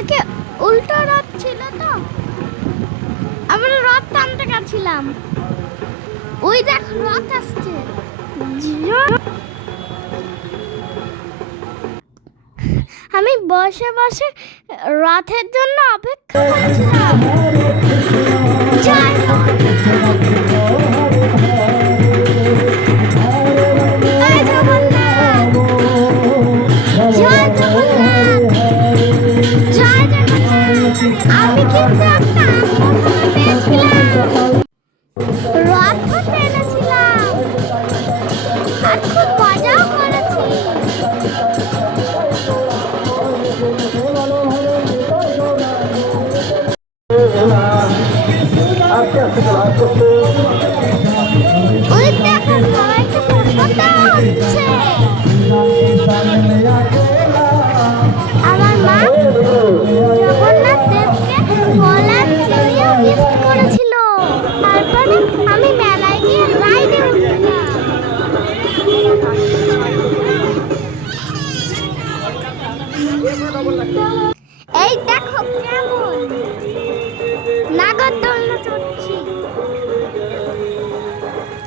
কালকে উল্টো রথ ছিল তো, আমরা রথ টানতে গেছিলাম। ওই দেখ রথ আসছে। আমি বসে বসে রথের জন্য অপেক্ষা করছিলাম। জয় জগন্নাথ, জয় জগন্নাথ, জয় জগন্নাথ। আমি কিন্তু একটা আকর্ষণ পেয়েছিলাম, রথ টেনেছিলাম আর খুব মজাও করেছি। ওই দেখো সবাইকে প্রসাদ দেওয়া হচ্ছে। আমার মা জগন্নাথ দেবকে কলার চিনিও গিফট করেছিল। তারপরে আমি মেলায় গিয়ে রাইডে উঠলাম। এই দেখো কেমন নাগরদোলনা চড়ছি।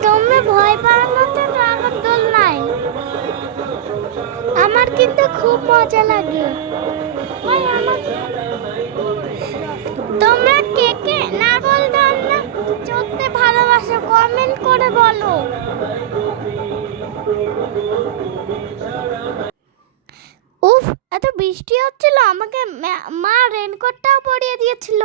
তোমরা ভয় পাও না তো নাগরদোলনায়? আমার কিন্তু খুব মজা লাগে। তোমরা কে কে নাগরদোলনা চড়তে ভালোবাসো কমেন্ট করে বলো। উফ, এত বৃষ্টি হচ্ছিল, আমাকে মা রেনকোটটাও পরিয়ে দিয়েছিল।